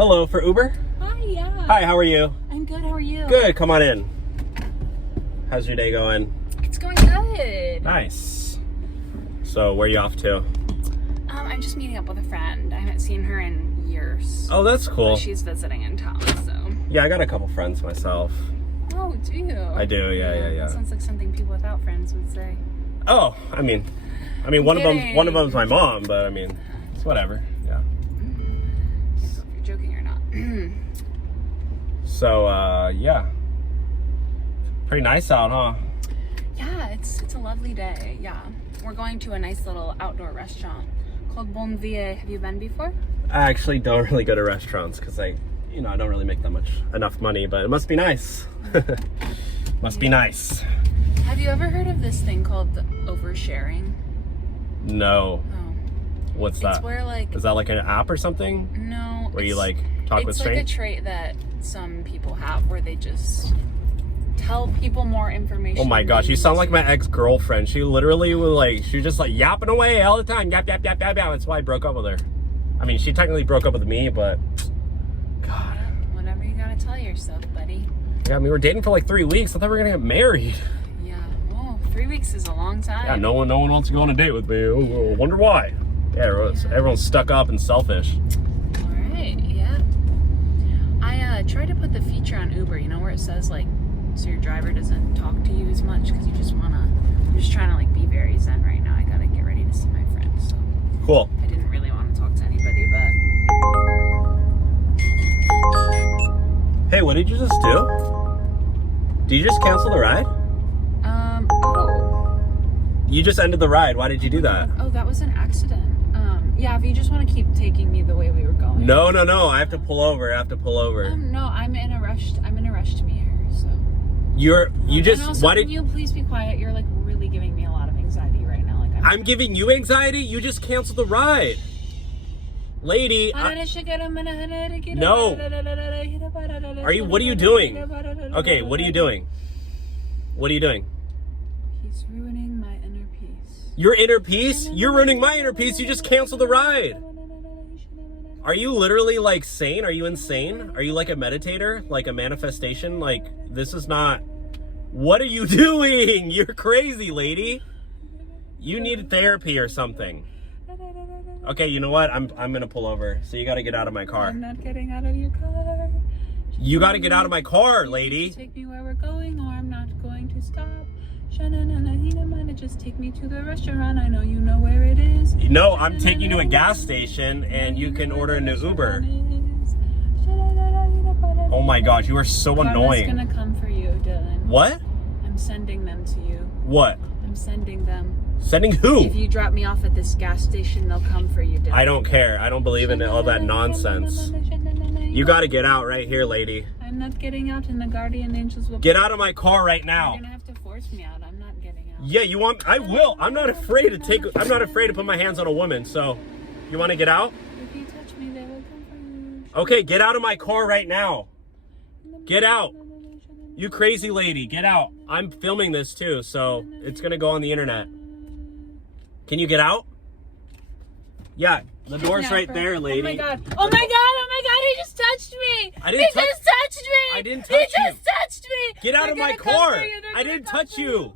Hello, for Uber? Hi, yeah. Hi, how are you? I'm good, how are you? Good, come on in. How's your day going? It's going good. Nice. So, where are you off to? I'm just meeting up with a friend. I haven't seen her in years. Oh, that's cool. She's visiting in town, so. Yeah, I got a couple friends myself. Oh, do you? I do, yeah. That sounds like something people without friends would say. Oh, I mean, one of them's my mom, but I mean, it's whatever. Yeah. So if you're joking or not. So, yeah. Pretty nice out, huh? Yeah, it's a lovely day. Yeah. We're going to a nice little outdoor restaurant called Bon Vie. Have you been before? I actually don't really go to restaurants because I don't really make that enough money, but it must be nice. Must be nice. Have you ever heard of this thing called oversharing? No. Oh. What's that? It's where like... Is that like an app or something? No. Where you like talk with strangers? It's like a trait that some people have where they just tell people more information. Oh my gosh, you sound like my ex-girlfriend. She literally was she was just like yapping away all the time. Yap, yap, yap, yap, yap. That's why I broke up with her. I mean, she technically broke up with me, but God. Yeah, whatever you gotta tell yourself, buddy. Yeah, I mean, we were dating for like 3 weeks. I thought we were gonna get married. Yeah, well, 3 weeks is a long time. Yeah, no one wants to go on a date with me. Oh, wonder why. Yeah, everyone's stuck up and selfish. All right, yeah. I tried to put the feature on Uber, you know, where it says like, so your driver doesn't talk to you as much because you just wanna. I'm just trying to like be very zen right now. I gotta get ready to see my friends. So. Cool. I didn't really want to talk to anybody, but. Hey, what did you just do? Did you just cancel the ride? Oh. You just ended the ride. Why did you do that? Oh, that was an accident. Yeah, if you just want to keep taking me the way we were going. No. I have to pull over. No, I'm in a rush. I'm in a rush to meet her. So. Why did can you please be quiet? You're like really giving me a lot of anxiety right now. Like I'm giving you anxiety? You just canceled the ride. Lady. No. What are you doing? Okay, what are you doing? What are you doing? He's ruining my inner peace. Your inner peace? You're ruining my inner peace. You just canceled the ride. Are you literally like sane? Are you insane? Are you like a meditator? Like a manifestation? Like this is not... What are you doing? You're crazy, lady. You need therapy or something. Okay, you know what? I'm gonna pull over. So you gotta get out of my car. I'm not getting out of your car. You gotta get out of my car, lady. Take me where we're going or I'm not going to stop. Just take me to the restaurant. I know you know where it is. No, I'm taking you to a gas station and you can order an Uber. Oh my gosh, you are so annoying. I'm gonna come for you, Dylan. What? I'm sending them to you. What? I'm sending them. Sending who? If you drop me off at this gas station, they'll come for you, Dylan. I don't care. I don't believe in all that nonsense. You gotta get out right here, lady. I'm not getting out, and the guardian angels will... Get out of my car right now. You're gonna have to force me out. I'm not getting out. Yeah, you want... I will. I'm not afraid to put my hands on a woman, so... You want to get out? If you touch me, they will come for you. Okay, get out of my car right now. Get out. You crazy lady, get out. I'm filming this too, so it's gonna go on the internet. Can you get out? Yeah, the door's right there, lady. Oh my god. Oh my god, he just touched me. I didn't just touched me. I didn't touch you. He just touched me. Get out of my car. I didn't touch you.